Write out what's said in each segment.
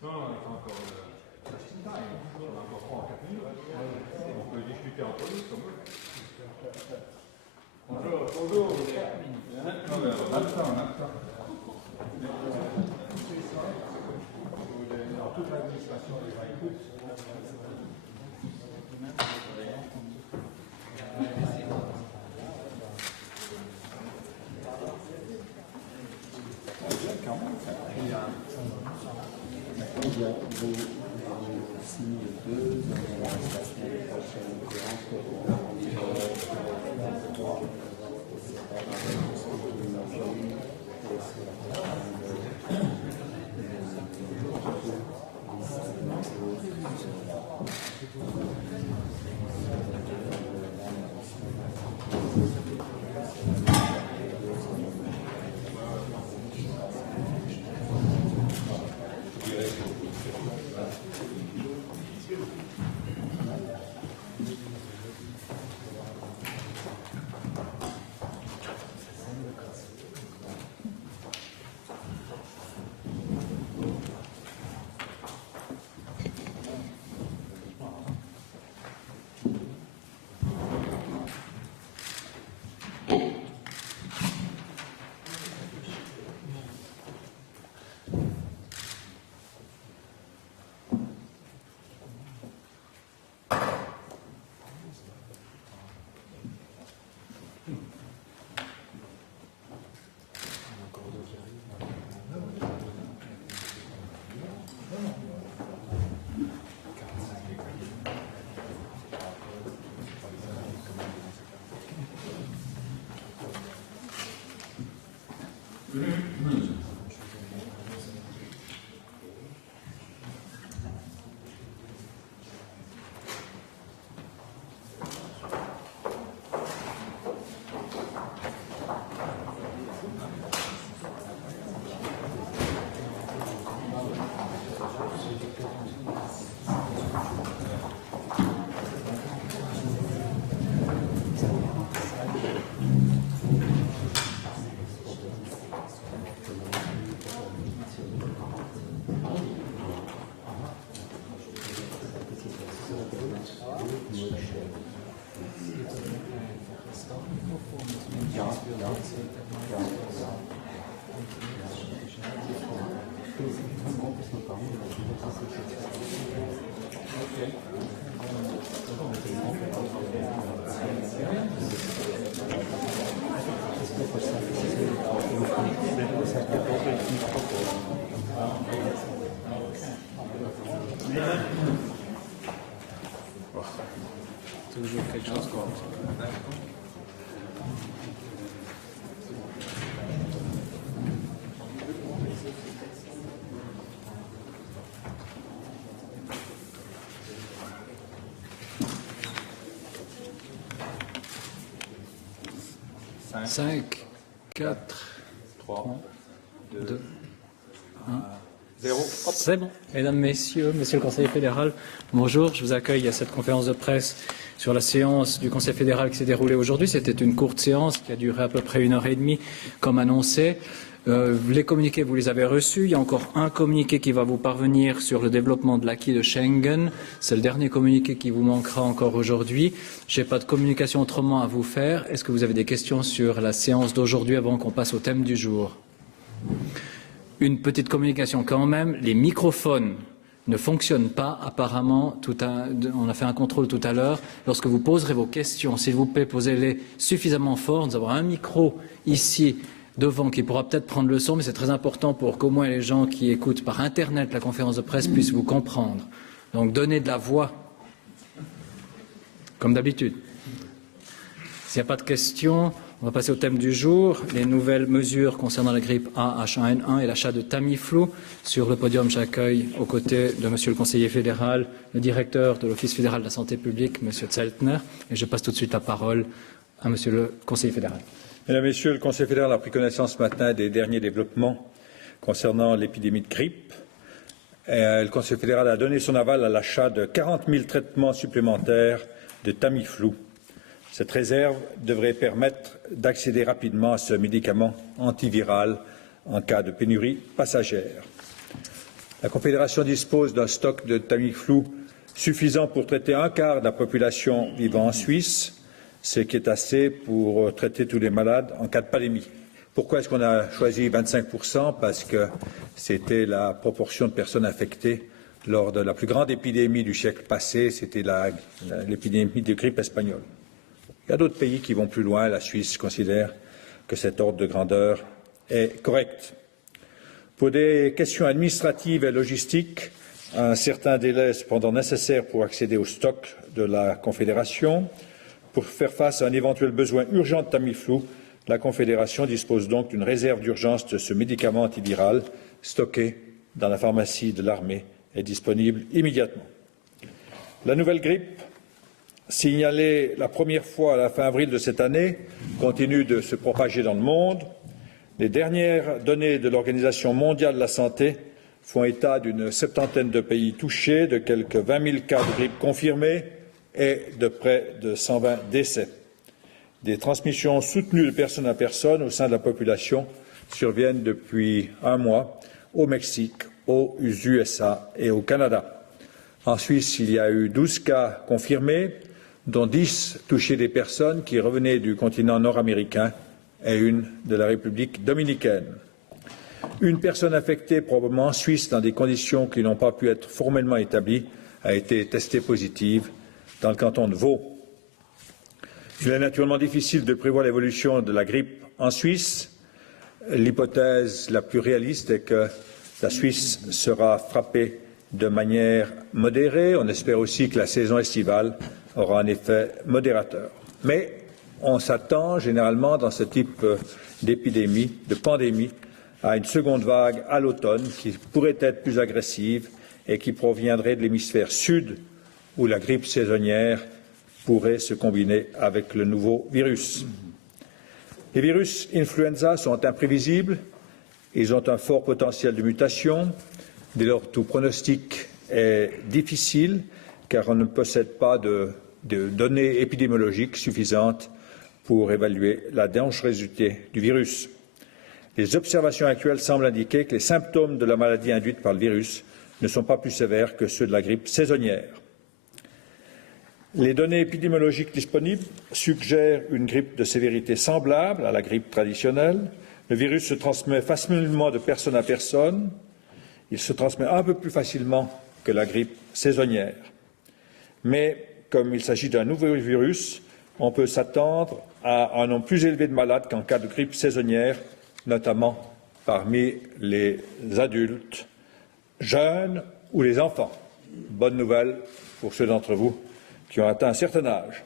Non, non, c'est encore just time. On a encore 3 4 minutes. On peut discuter entre nous comme vous. Bonjour, bonjour. Non, mais on a le temps, on a le temps. Alors, toute l'administration est à l'écoute. Vous signez 2, on va la semaine prochaine Toujours quelque chose comme ça. Cinq, 4, 3, 2, 1. 0. C'est bon. Mesdames, Messieurs, Monsieur le Conseiller fédéral, bonjour. Je vous accueille à cette conférence de presse sur la séance du Conseil fédéral qui s'est déroulée aujourd'hui. C'était une courte séance qui a duré à peu près 1h30, comme annoncé. Les communiqués, vous les avez reçus. Il y a encore un communiqué qui va vous parvenir sur le développement de l'acquis de Schengen. C'est le dernier communiqué qui vous manquera encore aujourd'hui. Je n'ai pas de communication autrement à vous faire. Est-ce que vous avez des questions sur la séance d'aujourd'hui avant qu'on passe au thème du jour ? Une petite communication quand même. Les microphones ne fonctionnent pas apparemment. On a fait un contrôle tout à l'heure. Lorsque vous poserez vos questions, s'il vous plaît, posez-les suffisamment fort. Nous avons un micro ici devant qui pourra peut-être prendre le son, mais c'est très important pour qu'au moins les gens qui écoutent par Internet la conférence de presse puissent vous comprendre. Donc donnez de la voix, comme d'habitude. S'il n'y a pas de questions, on va passer au thème du jour, les nouvelles mesures concernant la grippe A, H1N1 et l'achat de Tamiflu. Sur le podium, j'accueille aux côtés de Monsieur le Conseiller fédéral, le directeur de l'Office fédéral de la santé publique, Monsieur Zeltner, et je passe tout de suite la parole à Monsieur le Conseiller fédéral. Mesdames, Messieurs, le Conseil fédéral a pris connaissance ce matin des derniers développements concernant l'épidémie de grippe. Le Conseil fédéral a donné son aval à l'achat de 40 000 traitements supplémentaires de Tamiflu. Cette réserve devrait permettre d'accéder rapidement à ce médicament antiviral en cas de pénurie passagère. La Confédération dispose d'un stock de Tamiflu suffisant pour traiter un quart de la population vivant en Suisse, ce qui est assez pour traiter tous les malades en cas de pandémie. Pourquoi est-ce qu'on a choisi 25%? Parce que c'était la proportion de personnes infectées lors de la plus grande épidémie du siècle passé, c'était l'épidémie de grippe espagnole. Il y a d'autres pays qui vont plus loin. La Suisse considère que cet ordre de grandeur est correct. Pour des questions administratives et logistiques, un certain délai est cependant nécessaire pour accéder au stock de la Confédération. Pour faire face à un éventuel besoin urgent de Tamiflu, la Confédération dispose donc d'une réserve d'urgence de ce médicament antiviral stocké dans la pharmacie de l'armée et disponible immédiatement. La nouvelle grippe, signalée la première fois à la fin avril de cette année, continue de se propager dans le monde. Les dernières données de l'Organisation mondiale de la santé font état d'une septantaine de pays touchés, de quelques 20 000 cas de grippe confirmés et de près de 120 décès. Des transmissions soutenues de personne à personne au sein de la population surviennent depuis un mois au Mexique, aux USA et au Canada. En Suisse, il y a eu 12 cas confirmés, dont 10 touchaient des personnes qui revenaient du continent nord-américain et une de la République dominicaine. Une personne infectée, probablement en Suisse, dans des conditions qui n'ont pas pu être formellement établies, a été testée positive dans le canton de Vaud. Il est naturellement difficile de prévoir l'évolution de la grippe en Suisse. L'hypothèse la plus réaliste est que la Suisse sera frappée de manière modérée. On espère aussi que la saison estivale aura un effet modérateur. Mais on s'attend généralement dans ce type d'épidémie, de pandémie, à une seconde vague à l'automne qui pourrait être plus agressive et qui proviendrait de l'hémisphère sud où la grippe saisonnière pourrait se combiner avec le nouveau virus. Les virus influenza sont imprévisibles, ils ont un fort potentiel de mutation, dès lors tout pronostic est difficile car on ne possède pas de données épidémiologiques suffisantes pour évaluer la dangerosité du virus. Les observations actuelles semblent indiquer que les symptômes de la maladie induite par le virus ne sont pas plus sévères que ceux de la grippe saisonnière. Les données épidémiologiques disponibles suggèrent une grippe de sévérité semblable à la grippe traditionnelle. Le virus se transmet facilement de personne à personne. Il se transmet un peu plus facilement que la grippe saisonnière. Mais comme il s'agit d'un nouveau virus, on peut s'attendre à un nombre plus élevé de malades qu'en cas de grippe saisonnière, notamment parmi les adultes, jeunes ou les enfants. Bonne nouvelle pour ceux d'entre vous qui ont atteint un certain âge.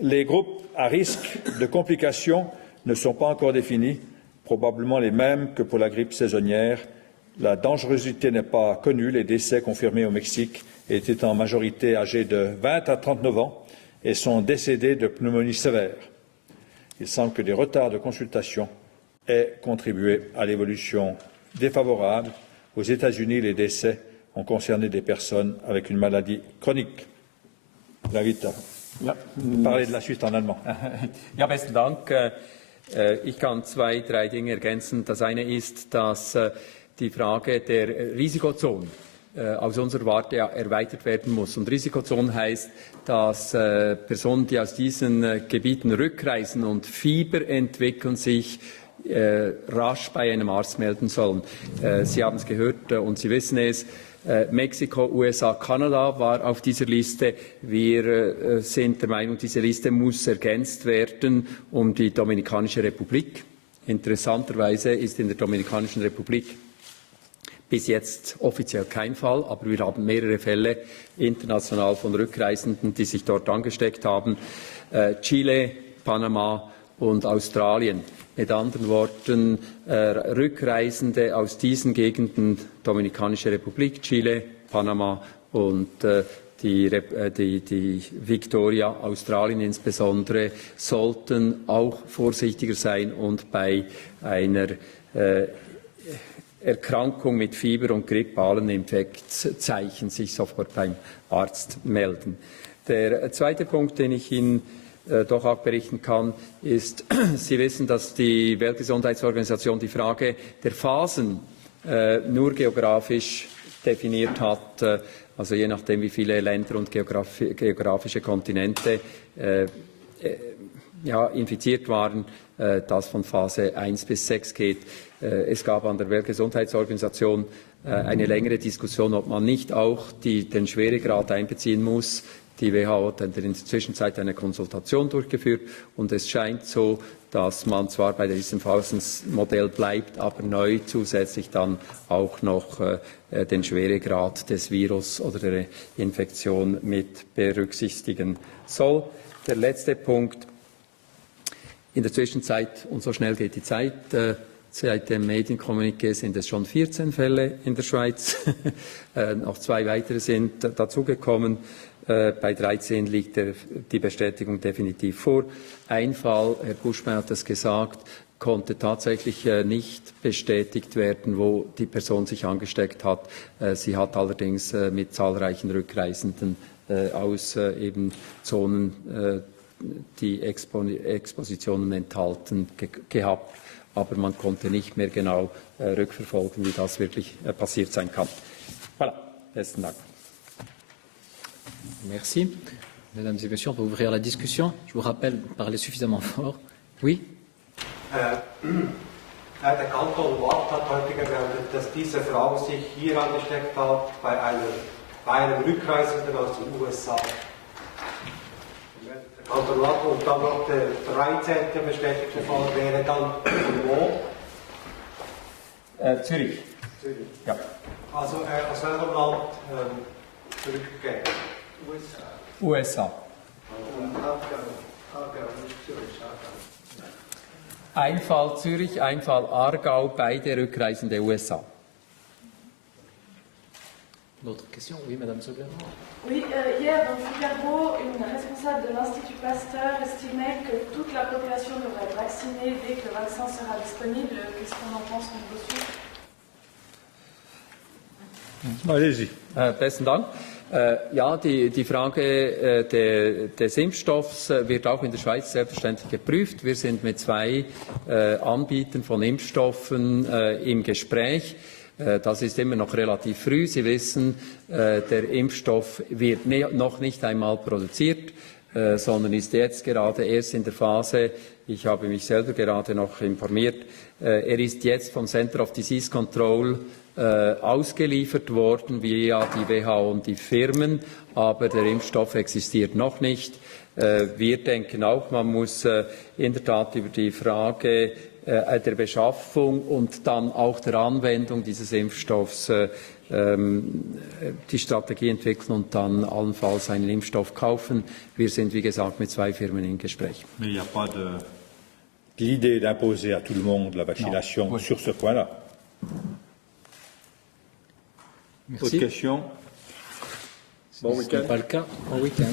Les groupes à risque de complications ne sont pas encore définis, probablement les mêmes que pour la grippe saisonnière. La dangerosité n'est pas connue. Les décès confirmés au Mexique étaient en majorité âgés de 20 à 39 ans et sont décédés de pneumonie sévère. Il semble que des retards de consultation aient contribué à l'évolution défavorable. Aux États-Unis, les décès ont concerné des personnes avec une maladie chronique. J'invite à parler de la Suisse en allemand. Ja, besten Dank. Ich kann 2, 3 Dinge ergänzen. Das eine ist, dass die Frage der Risikozonen aus unserer Warte erweitert werden muss. Und Risikozonen heißt, dass Personen, die aus diesen Gebieten rückreisen und Fieber entwickeln, sich rasch bei einem Arzt melden sollen. Sie haben es gehört und Sie wissen es. Mexiko, USA, Kanada war auf dieser Liste. Wir sind der Meinung, diese Liste muss ergänzt werden um die Dominikanische Republik. Interessanterweise ist in der Dominikanischen Republik bis jetzt offiziell kein Fall, aber wir haben mehrere Fälle international von Rückreisenden, die sich dort angesteckt haben. Chile, Panama und Australien. Mit anderen Worten, Rückreisende aus diesen Gegenden, Dominikanische Republik, Chile, Panama und die Victoria, Australien insbesondere, sollten auch vorsichtiger sein und bei einer Erkrankung mit Fieber und grippalen Infektzeichen sich sofort beim Arzt melden. Der zweite Punkt, den ich Ihnen doch auch berichten kann, ist, Sie wissen, dass die Weltgesundheitsorganisation die Frage der Phasen nur geografisch definiert hat, also je nachdem, wie viele Länder und geografische Kontinente infiziert waren, das von Phase 1 bis 6 geht. Es gab an der Weltgesundheitsorganisation eine längere Diskussion, ob man nicht auch den Schweregrad einbeziehen muss. Die WHO hat in der Zwischenzeit eine Konsultation durchgeführt und es scheint so, dass man zwar bei diesem Phasenmodell bleibt, aber neu zusätzlich dann auch noch den Schweregrad des Virus oder der Infektion mit berücksichtigen soll. Der letzte Punkt. In der Zwischenzeit, und so schnell geht die Zeit, seit dem Medienkommuniqué sind es schon 14 Fälle in der Schweiz. Noch 2 weitere sind dazugekommen. Bei 13 liegt die Bestätigung definitiv vor. Ein Fall, Herr Buschmann hat das gesagt, konnte tatsächlich nicht bestätigt werden, wo die Person sich angesteckt hat. Sie hat allerdings mit zahlreichen Rückreisenden aus eben Zonen die Expositionen enthalten gehabt, aber man konnte nicht mehr genau rückverfolgen, wie das wirklich passiert sein kann. Voilà, besten Dank. Merci. Mesdames et Messieurs, on peut ouvrir la discussion. Je vous rappelle, parlez suffisamment fort. Oui? Der Kanton Waadt hat heute gemeldet, dass diese Frau sich hier angesteckt hat bei einem Rückreisenden aus den USA. Der Kanton Waadt und dann noch der 13. bestätigte Fall wäre dann wo? Zürich. Zürich. Ja. Also aus welchem Land zurückgekehrt? USA. Ein Fall Zürich, ein Fall Aargau, beide Rückreisende USA. D'autres questions? Oui, Madame Sogler. Oui, hier dans Figaro, une responsable de l'Institut Pasteur estimait que toute la population devrait être vaccinée dès que le vaccin sera disponible. Qu'est-ce qu'on en pense au niveau suisse? Allez-y. Besten Dank. Ja, die Frage des Impfstoffs wird auch in der Schweiz selbstverständlich geprüft. Wir sind mit 2 Anbietern von Impfstoffen im Gespräch. Das ist immer noch relativ früh. Sie wissen, der Impfstoff wird noch nicht einmal produziert, sondern ist jetzt gerade erst in der Phase, ich habe mich selber gerade noch informiert, er ist jetzt vom Center of Disease Control ausgeliefert worden, via die WHO und die Firmen, aber der Impfstoff existiert noch nicht. Wir denken auch, man muss in der Tat über die Frage der Beschaffung und dann auch der Anwendung dieses Impfstoffs die Strategie entwickeln und dann allenfalls einen Impfstoff kaufen. Wir sind, wie gesagt, mit 2 Firmen im Gespräch. Mais il n'y a pas l'idée d'imposer à tout le monde la vaccination Oui. sur ce point-là. Autre Merci. question? Bon Ce week-end. n'est pas le cas. Bon week-end.